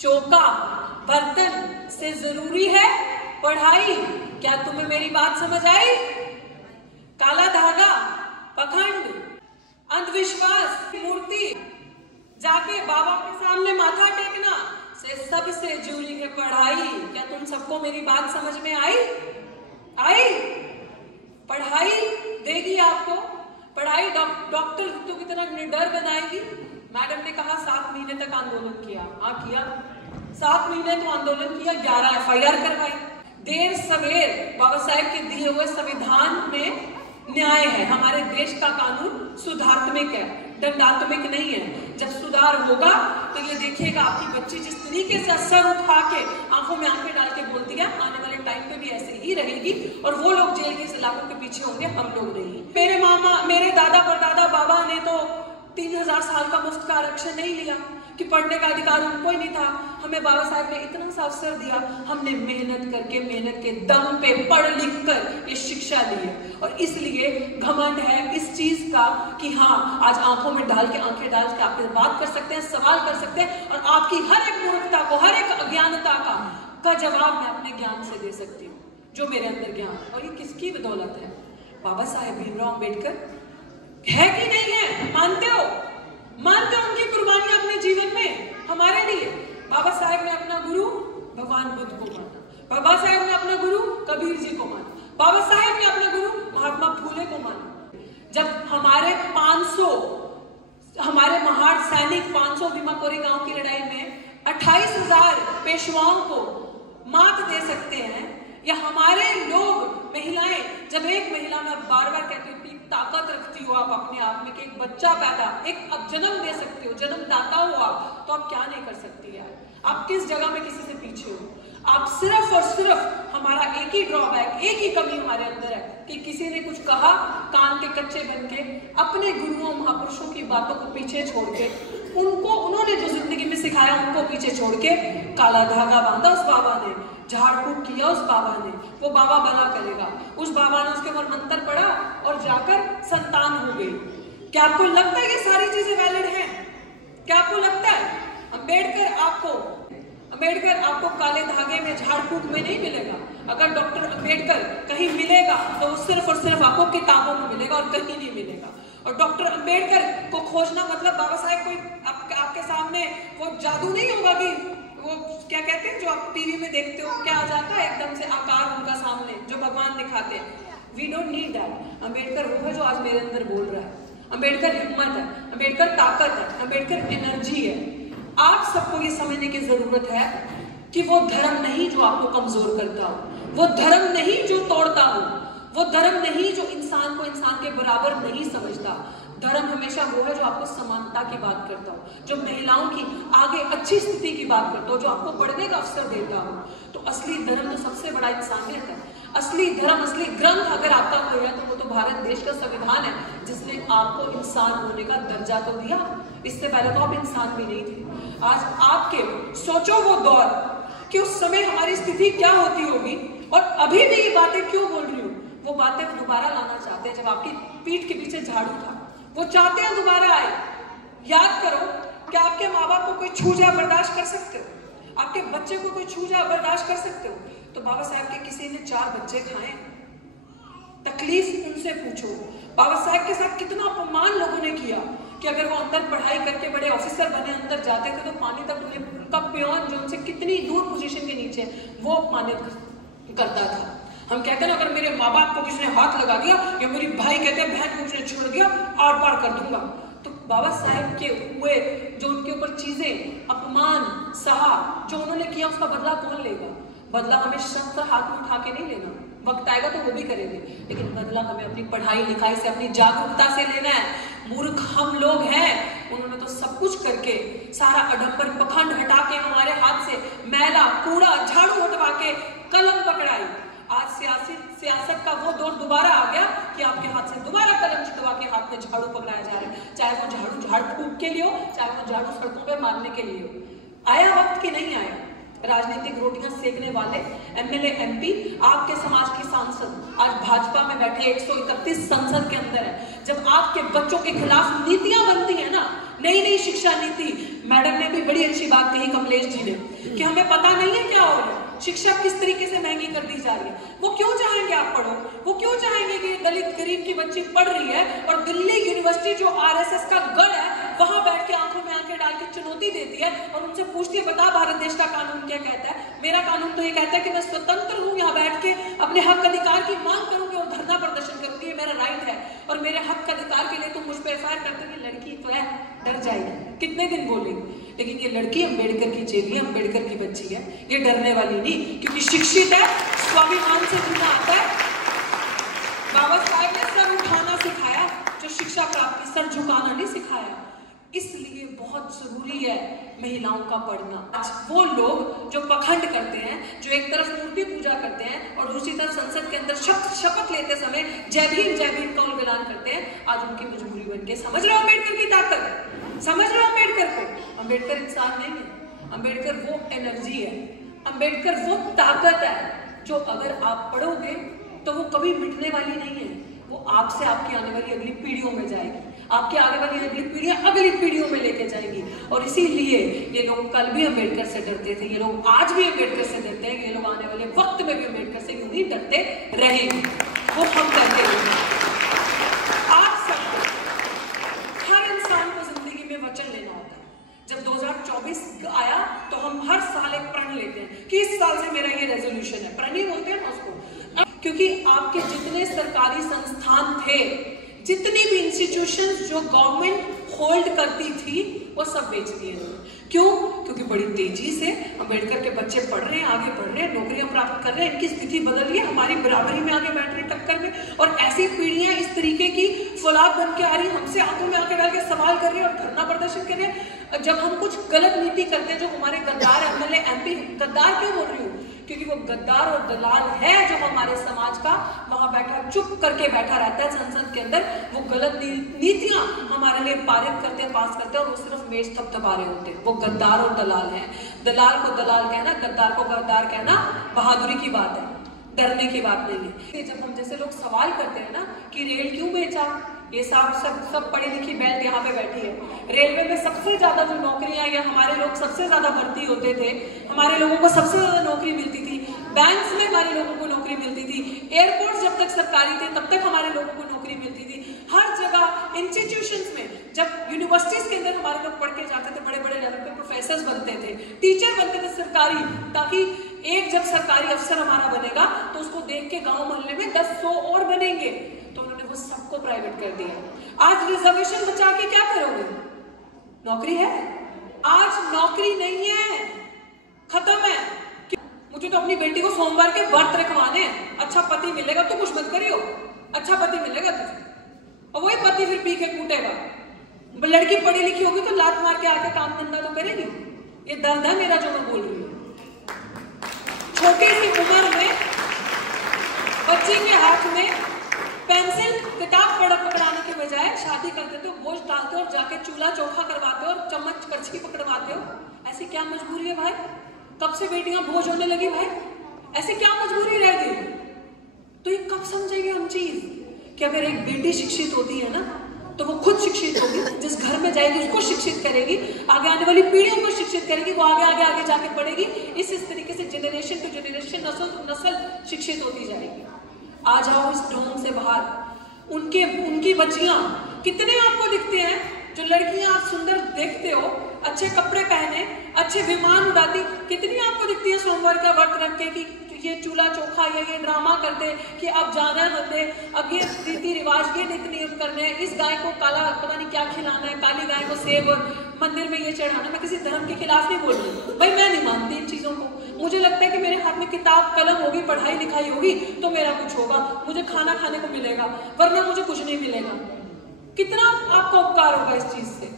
चौका बर्तन से जरूरी है पढ़ाई। क्या तुम्हें मेरी बात समझ आई? काला धागा, पखंड, अंधविश्वास, मूर्ति, जाके बाबा के सामने माथा टेकना से सबसे जरूरी है पढ़ाई। क्या तुम सबको मेरी बात समझ में आई? पढ़ाई देगी आपको, पढ़ाई डॉक्टर की तरह निडर बनाएगी। मैडम ने कहा 7 महीने तक आंदोलन किया। हाँ किया, 7 महीने तो आंदोलन किया, 11 FIR करवाई। देर सवेर बाबा साहेब के दिए हुए संविधान में न्याय है। हमारे देश का कानून सुधारात्मक है, दंडात्मक नहीं है। जब सुधार होगा तो ये देखिएगा आपकी बच्ची जिस तरीके से सर उठा के आंखों में आंखें डाल के बोलती है, आने वाले टाइम पे भी ऐसे ही रहेगी। और वो लोग जेल की सलाखों के पीछे होंगे, हम लोग नहीं। मेरे मामा, मेरे दादा परदादा बाबा ने तो 3000 साल का मुफ्त का आरक्षण नहीं लिया कि पढ़ने का अधिकार उनको ही नहीं था। हमें बाबा साहब ने इतना सा अवसर दिया, हमने मेहनत करके, मेहनत के दम पे पढ़ लिख कर ये शिक्षा ली है। और इसलिए घमंड है इस चीज का कि हाँ आज आंखों में डाल के, आंखें डाल के आप बात कर सकते हैं, सवाल कर सकते हैं, और आपकी हर एक मूर्खता को, हर एक अज्ञानता का जवाब मैं अपने ज्ञान से दे सकती हूँ, जो मेरे अंदर ज्ञान। और ये किसकी बदौलत है? बाबा साहेब भीमराव अम्बेडकर है कि नहीं है? मानते हो? मानते हो उनकी कुर्बानियां अपने जीवन में हमारे लिए? बाबा साहेब ने अपना गुरु भगवान बुद्ध को माना, बाबा साहेब ने अपना गुरु कबीर जी को माना, बाबा साहेब ने अपना गुरु महात्मा फूले को माना। जब हमारे 500 हमारे महान सैनिक 500 भीमाकोरी गांव की लड़ाई में 28,000 पेशवाओं को मात दे सकते हैं, या हमारे लोग महिलाएं, जब एक महिला, मैं बार बार कहती हूँ, ताकत रखती हो आप अपने आप में कि एक बच्चा पैदा, एक अब जन्म दे सकते हो, जन्मदाता हो आप, तो आप क्या नहीं कर सकती यार? आप किस जगह में किसी से पीछे हो? आप सिर्फ और सिर्फ, हमारा एक ही ड्रॉबैक, एक ही कमी हमारे अंदर है कि किसी ने कुछ कहा, कान के कच्चे बन के अपने गुरुओं महापुरुषों की बातों को पीछे छोड़ के, उन्होंने जो जिंदगी में सिखाया उनको पीछे छोड़ के काला धागा बांधा उस बाबा ने, झाड़ फूक किया उस बाबा ने, वो बाबा भला करेगा। उस बाबा ने उसके ऊपर मंत्र पढ़ा और जाकर संतान हो गई। क्या आपको लगता है ये सारी चीजें वैलिड हैं? क्या आपको लगता है अम्बेडकर आपको काले धागे में, झाड़ फूक में नहीं मिलेगा? अगर डॉक्टर अम्बेडकर कहीं मिलेगा तो वो सिर्फ और सिर्फ आपको किताबों में मिलेगा और कहीं नहीं मिलेगा। और डॉक्टर अम्बेडकर को खोजना मतलब बाबा साहेब कोई आपके सामने वो जादू नहीं होगा कि वो क्या कहते हैं जो आप टीवी में देखते हो, क्या आ जाता है एकदम से आकार उनका सामने जो भगवान दिखाते हैं। We don't need that. Ambedkar वो है जो आज मेरे अंदर बोल रहा है। अम्बेडकर हिम्मत है, अम्बेडकर ताकत है, अम्बेडकर एनर्जी है। आप सबको ये समझने की जरूरत है कि वो धर्म नहीं जो आपको कमजोर करता हो, वो धर्म नहीं जो तोड़ता हो, वो धर्म नहीं जो इंसान को इंसान के बराबर नहीं समझता। धर्म हमेशा वो है जो आपको समानता की बात करता हो, जो महिलाओं की आगे अच्छी स्थिति की बात करता हो, जो आपको बढ़ने का अवसर देता हो। तो असली धर्म तो सबसे बड़ा इंसानियत है। असली धर्म, असली ग्रंथ अगर आपका कोई है तो वो तो भारत देश का संविधान है, जिसने आपको इंसान होने का दर्जा तो दिया। इससे पहले तो आप इंसान भी नहीं थे। आज आपके सोचो वो दौर कि उस समय हमारी स्थिति क्या होती होगी, और अभी भी ये बातें क्यों बोल रही हूँ, वो बातें दोबारा लाना चाहते हैं। जब आपकी पीठ के पीछे झाड़ू था, वो चाहते हैं दोबारा आए। याद करो कि आपके माँ बाप को कोई छू जा बर्दाश्त कर सकते हो? आपके बच्चे को कोई छू जा बर्दाश्त कर सकते हो? तो बाबा साहब के किसी ने 4 बच्चे खाए, तकलीफ उनसे पूछो। बाबा साहब के साथ कितना अपमान लोगों ने किया कि अगर वो अंदर पढ़ाई करके बड़े ऑफिसर बने, अंदर जाते थे तो पानी तक उनका पियोन जो उनसे कितनी दूर पोजीशन के नीचे, वो अपमानित करता था। हम कहते हैं ना, अगर मेरे माँ बाप को किसी ने हाथ लगा दिया, या मेरी भाई कहते हैं बहन को किसी ने छोड़ दिया, आर पार कर दूंगा। तो बाबा साहब के हुए जो उनके ऊपर चीजें, अपमान सहा, जो उन्होंने किया, उसका बदला कौन लेगा? बदला हमें शस्त्र हाथ में उठा के नहीं लेना, वक्त आएगा तो वो भी करेंगे, लेकिन बदला हमें अपनी पढ़ाई लिखाई से, अपनी जागरूकता से लेना है। मूर्ख हम लोग हैं, उन्होंने तो सब कुछ करके, सारा अडम्बर पखंड हटा के, हमारे हाथ से मैला कूड़ा झाड़ू हटवा के कलम पकड़ाई। आज सियासत का वो दौर दोबारा आ गया कि आपके हाथ से दोबारा कलम छुड़वा के हाथ में झाड़ू पकड़ाया जा रहा है, चाहे वो झाड़ू झाड़ फूक के लिए हो, चाहे वो झाड़ू सड़कों पे मारने के लिए हो। आया वक्त कि नहीं आया? राजनीतिक रोटियां सेकने वाले एमएलए एमपी, आपके समाज के सांसद आज भाजपा में बैठे 131 संसद के अंदर है। जब आपके बच्चों के खिलाफ नीतियां बनती है ना, नई शिक्षा नीति, मैडम ने भी बड़ी अच्छी बात कही कमलेश जी ने, कि हमें पता नहीं है क्या हो रहा है, शिक्षा किस तरीके से महंगी कर दी जा रही है। वो क्यों चाहेंगे आप पढ़ो, वो क्यों चाहेंगे कि दलित गरीब की बच्ची पढ़ रही है और दिल्ली यूनिवर्सिटी जो आरएसएस का गढ़ है वहां बैठ के आंखों में आंखें डाल के चुनौती देती है और उनसे पूछती है बता भारत देश का कानून क्या कहता है। मेरा कानून तो ये कहता है कि मैं स्वतंत्र हूँ, यहाँ बैठ के अपने हक अधिकार की मांग करूंगी और धरना प्रदर्शन करूंगी, ये मेरा राइट है। और मेरे हक अधिकार के लिए तुम मुझ पर एफआईआर करते हुए लड़की तो है, डर जाएगी, कितने दिन बोलेगी। लेकिन ये लड़की अम्बेडकर की चेली है, अम्बेडकर की बच्ची है, ये डरने वाली नहीं, क्योंकि शिक्षित है, स्वाभिमान से जीना आता है। बाबा साहब ने सर उठाना सिखाया, जो शिक्षा प्राप्त की, सर झुकाना नहीं सिखाया। इसलिए बहुत जरूरी है महिलाओं का पढ़ना। आज वो लोग जो पखंड करते हैं, जो एक तरफ मूर्ति पूजा करते हैं और दूसरी तरफ संसद के अंदर शपथ लेते समय जय भीम का उल्लान करते हैं, आज उनकी मजबूरी बन के। समझ रहे हो अम्बेडकर की ताकत, समझ रहे हो अम्बेडकर को। अम्बेडकर इंसान नहीं है, अम्बेडकर वो एनर्जी है, अम्बेडकर वो ताकत है जो अगर आप पढ़ोगे तो वो कभी मिटने वाली नहीं है। वो आपसे आपकी आने वाली अगली पीढ़ियों में जाएगी, आपकी आने वाली अगली पीढ़ियां अगली पीढ़ियों में लेके जाएंगी। और इसीलिए ये लोग कल भी अम्बेडकर से डरते थे, ये लोग आज भी अम्बेडकर से डरते हैं, ये लोग आने वाले वक्त में भी अम्बेडकर से यूं ही डरते रहेंगे। वो हम डरते रहेंगे। आज सबको, हर इंसान को जिंदगी में वचन लेना होता है। जब 2024 आया तो हम हर साल एक प्रण लेते हैं कि इस साल से मेरा ये रेजोल्यूशन है, प्रण ही बोलते हैं ना उसको। क्योंकि आपके जितने सरकारी संस्थान थे, जितनी भी इंस्टीट्यूशंस जो गवर्नमेंट होल्ड करती थी, वो सब बेच दिए। क्यों? क्योंकि बड़ी तेजी से अम्बेडकर के बच्चे पढ़ रहे हैं, आगे बढ़ रहे हैं, नौकरियां प्राप्त कर रहे हैं, इनकी स्थिति बदल रही है, हमारी बराबरी में आगे बैठ रहे हैं टक्कर में। और ऐसी पीढ़ियां इस तरीके की फौलाद बन के आ रही, हमसे आंखों में आंखें डाल के सवाल कर रही है और धरना प्रदर्शन कर रहे हैं। जब हम कुछ गलत नीति करते हैं, जो हमारे गद्दार एमएलए एमपी, गद्दार क्यों बोल रही हूँ? क्योंकि वो गद्दार और दलाल है जो हमारे समाज का वहां बैठा चुप करके बैठा रहता है संसद के अंदर। वो गलत नीतियां हमारे लिए पारित करते हैं, पास करते हैं और वो सिर्फ मेज थपथपा रहे होते हैं। वो गद्दार और दलाल है। दलाल को दलाल कहना, गद्दार को गद्दार कहना बहादुरी की बात है, डरने की बात नहीं है। जब हम जैसे लोग सवाल करते हैं ना कि रेल क्यों बेचा, ये सब पढ़ी लिखी बैल यहाँ पे बैठी है। रेलवे में सबसे ज्यादा जो नौकरियां, या हमारे लोग सबसे ज्यादा भर्ती होते थे, हमारे लोगों को सबसे ज्यादा नौकरी मिलती थी। बैंक्स में हमारे लोगों को नौकरी मिलती थी। एयरपोर्ट जब तक सरकारी थे तब तक हमारे लोगों को नौकरी मिलती थी। हर जगह इंस्टीट्यूशंस में, जब यूनिवर्सिटीज के अंदर हमारे लोग पढ़ के जाते थे, बड़े बड़े लेवल पे प्रोफेसर बनते थे, टीचर बनते थे सरकारी, ताकि एक जब सरकारी अफसर हमारा बनेगा तो उसको देख के गांव मोहल्ले में 10-100 और बनेंगे। तो उन्होंने वो सबको प्राइवेट कर दिया। आज रिजर्वेशन बचा के क्या करोगे? नौकरी है? आज नौकरी नहीं है, खत्म है। मुझे तो अपनी बेटी को सोमवार के व्रत रखवाने हैं। अच्छा पति मिलेगा तो कुछ मत करियो, अच्छा पति मिलेगा तुझे, और वही पति फिर पी के कूटेगा। लड़की पढ़ी लिखी होगी तो लात मार के आके काम धंधा तो करेगी। ये दर्द है मेरा जो मैं बोल रही हूँ। छोटी सी उम्र में बच्ची के हाथ में पेंसिल, किताब पकड़ाने के बजाय शादी कर देते हो, बोझ डालते हो और जाके चूल्हा चौखा करवाते हो और चम्मच करछी पकड़वाते हो। ऐसी क्या मजबूरी है भाई? कब से बेटियां बोझ होने लगी भाई? ऐसी क्या मजबूरी रह गई? तो ये कब समझेंगे हम चीज कि अगर एक बेटी शिक्षित होती है ना तो वो खुद शिक्षित होगी, जिस घर में जाएगी उसको शिक्षित करेगी, आगे आने वाली पीढ़ियों को शिक्षित करेगी, वो आगे जाके पढ़ेगी। इस तरीके से जनरेशन टू जनरेशन, नस्ल टू नस्ल शिक्षित होती जाएगी। आ जाओ इस डोम से बाहर। उनकी बच्चियां कितने आपको दिखते हैं, जो लड़कियां आप सुंदर देखते हो, अच्छे कपड़े पहने, अच्छे विमान उड़ाती, कितनी आपको दिखती है सोमवार का व्रत रख के कि ये चूल्हा चोखा या ये ड्रामा करते कि अब जाना है, अब ये रीति रिवाज, ये नीति नियम करने हैं, इस गाय को काला पता नहीं क्या खिलाना है, काली गाय को सेब मंदिर में ये चढ़ाना। मैं किसी धर्म के खिलाफ नहीं बोल रही भाई, मैं नहीं मानती इन चीजों को। मुझे लगता है कि मेरे हाथ में किताब कलम होगी, पढ़ाई लिखाई होगी तो मेरा कुछ होगा, मुझे खाना खाने को मिलेगा, वरना मुझे कुछ नहीं मिलेगा। कितना आपका उपकार होगा इस चीज से।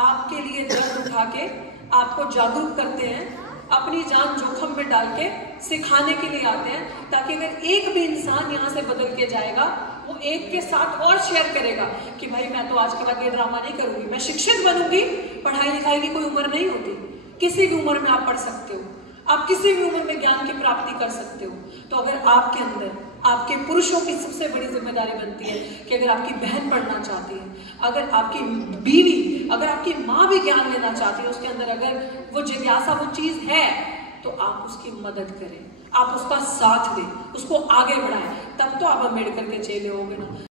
आपके लिए दर्द उठा के आपको जागरूक करते हैं, अपनी जान जोखम में डाल के सिखाने के लिए आते हैं, ताकि अगर एक भी इंसान यहाँ से बदल के जाएगा, वो एक के साथ और शेयर करेगा कि भाई मैं तो आज के बाद ये ड्रामा नहीं करूंगी, मैं शिक्षित बनूंगी। पढ़ाई लिखाई की कोई उम्र नहीं होती, किसी भी उम्र में आप पढ़ सकते हो। आप किसी भी उम्र में ज्ञान की प्राप्ति कर सकते हो। तो अगर आपके अंदर, आपके पुरुषों की सबसे बड़ी जिम्मेदारी बनती है कि अगर आपकी बहन पढ़ना चाहती है, अगर आपकी बीवी, अगर आपकी माँ भी ज्ञान लेना चाहती है, उसके अंदर अगर वो जिज्ञासा, वो चीज है, तो आप उसकी मदद करें, आप उसका साथ दें, उसको आगे बढ़ाएं, तब तो आप अम्बेडकर के चेले होगे ना।